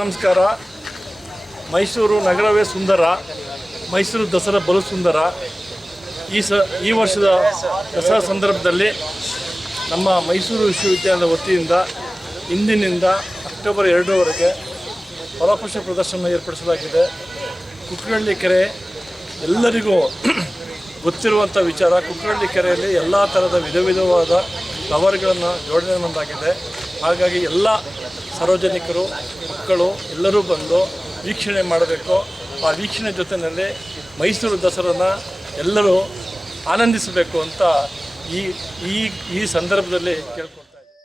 ನಮಸ್ಕಾರ. ಮೈಸೂರು ನಗರವೇ ಸುಂದರ, ಮೈಸೂರು ದಸರಾ ಬಲು ಸುಂದರ. ಈ ವರ್ಷದ ದಸರಾ ಸಂದರ್ಭದಲ್ಲಿ ನಮ್ಮ ಮೈಸೂರು ವಿಶ್ವವಿದ್ಯಾಲಯದ ವತಿಯಿಂದ ಇಂದಿನಿಂದ ಅಕ್ಟೋಬರ್ 2ರವರೆಗೆ ಫಲಪುಷ್ಪ ಪ್ರದರ್ಶನ ಏರ್ಪಡಿಸಲಾಗಿದೆ. ಕುಕ್ಕರಳ್ಳಿ ಕೆರೆ ಎಲ್ಲರಿಗೂ ಗೊತ್ತಿರುವಂಥ ವಿಚಾರ. ಕುಕ್ಕರಳ್ಳಿ ಕೆರೆಯಲ್ಲಿ ಎಲ್ಲ ಥರದ ವಿಧವಾದ ಫ್ಲವರ್ಗಳನ್ನು ಜೋಡಣೆ ಮಾಡಲಾಗಿದೆ. ಹಾಗಾಗಿ ಎಲ್ಲ ಸಾರ್ವಜನಿಕರು, ಮಕ್ಕಳು ಎಲ್ಲರೂ ಬಂದು ವೀಕ್ಷಣೆ ಮಾಡಬೇಕು. ಆ ವೀಕ್ಷಣೆ ಜೊತೆಯಲ್ಲಿ ಮೈಸೂರು ದಸರಾನ ಎಲ್ಲರೂ ಆನಂದಿಸಬೇಕು ಅಂತ ಈ ಸಂದರ್ಭದಲ್ಲಿ ಕೇಳ್ಕೊಳ್ತಾ ಇದ್ದೀನಿ.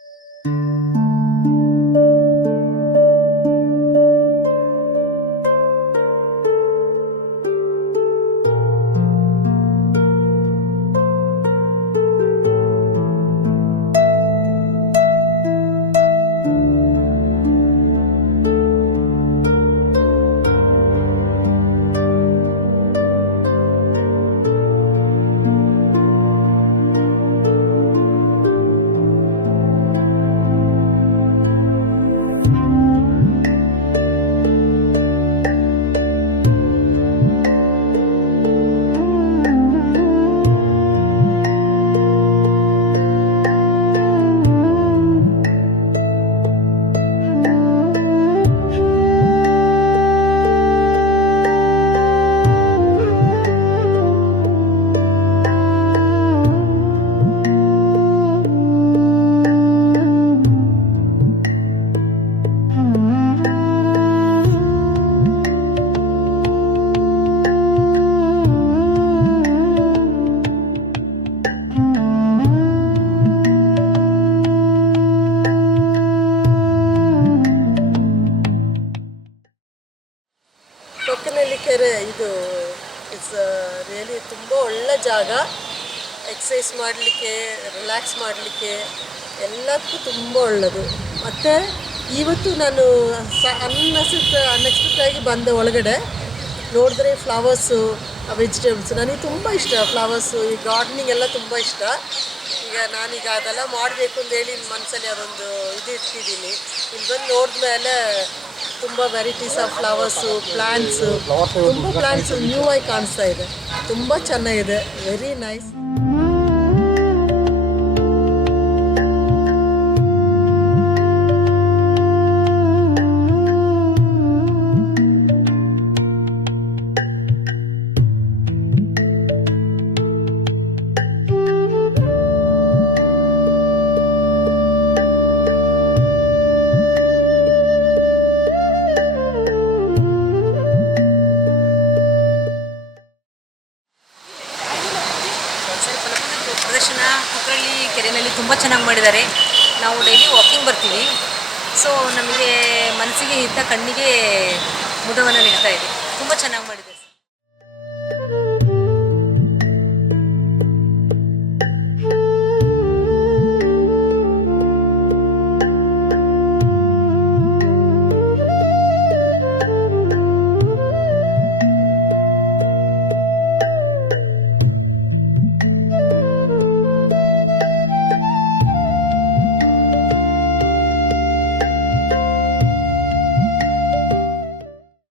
ಕೊಕ್ಕನಹಳ್ಳಿ ಕೆರೆ ಇದು ಇಟ್ಸ್ ರಿಯಲಿ ತುಂಬ ಒಳ್ಳೆ ಜಾಗ. ಎಕ್ಸಸೈಸ್ ಮಾಡಲಿಕ್ಕೆ, ರಿಲ್ಯಾಕ್ಸ್ ಮಾಡಲಿಕ್ಕೆ ಎಲ್ಲದಕ್ಕೂ ತುಂಬ ಒಳ್ಳೆಯದು. ಮತ್ತು ಇವತ್ತು ನಾನು ಅನ್ಎಕ್ಸ್ಪೆಕ್ಟಾಗಿ ಬಂದೆ ಒಳಗಡೆ. ನೋಡಿದ್ರೆ ಫ್ಲವರ್ಸು, ವೆಜಿಟೇಬಲ್ಸ್ ನನಗೆ ತುಂಬ ಇಷ್ಟ. ಫ್ಲವರ್ಸು, ಈ ಗಾರ್ಡನಿಂಗ್ ಎಲ್ಲ ತುಂಬ ಇಷ್ಟ. ನಾನೀಗ ಅದೆಲ್ಲ ಮಾಡಬೇಕು ಅಂತೇಳಿ ಮನಸ್ಸಲ್ಲಿ ಅದೊಂದು ಇಟ್ಟಿದ್ದೀನಿ. ಇಲ್ಲಿ ಬಂದು ನೋಡಿದ್ಮೇಲೆ ತುಂಬ ವೆರೈಟೀಸ್ ಆಫ್ ಫ್ಲವರ್ಸು, ಪ್ಲ್ಯಾಂಟ್ಸು, ತುಂಬ ಪ್ಲ್ಯಾಂಟ್ಸು ನ್ಯೂ ಆಗಿ ಕಾಣಿಸ್ತಾ ಇದೆ. ತುಂಬ ಚೆನ್ನಾಗಿದೆ, ವೆರಿ ನೈಸ್. ಪ್ರದರ್ಶನ ಕುಕ್ಕರಳ್ಳಿ ಕೆರೆಯಲ್ಲಿ ತುಂಬ ಚೆನ್ನಾಗಿ ಮಾಡಿದ್ದಾರೆ. ನಾವು ಡೈಲಿ ವಾಕಿಂಗ್ ಬರ್ತೀವಿ. ಸೊ ನಮಗೆ ಮನಸ್ಸಿಗೆ ಹಿತ, ಕಣ್ಣಿಗೆ ಮುದವನ್ನು ನೀಡ್ತಾ ಇದೆ. ತುಂಬ ಚೆನ್ನಾಗಿ ಮಾಡಿದೆ.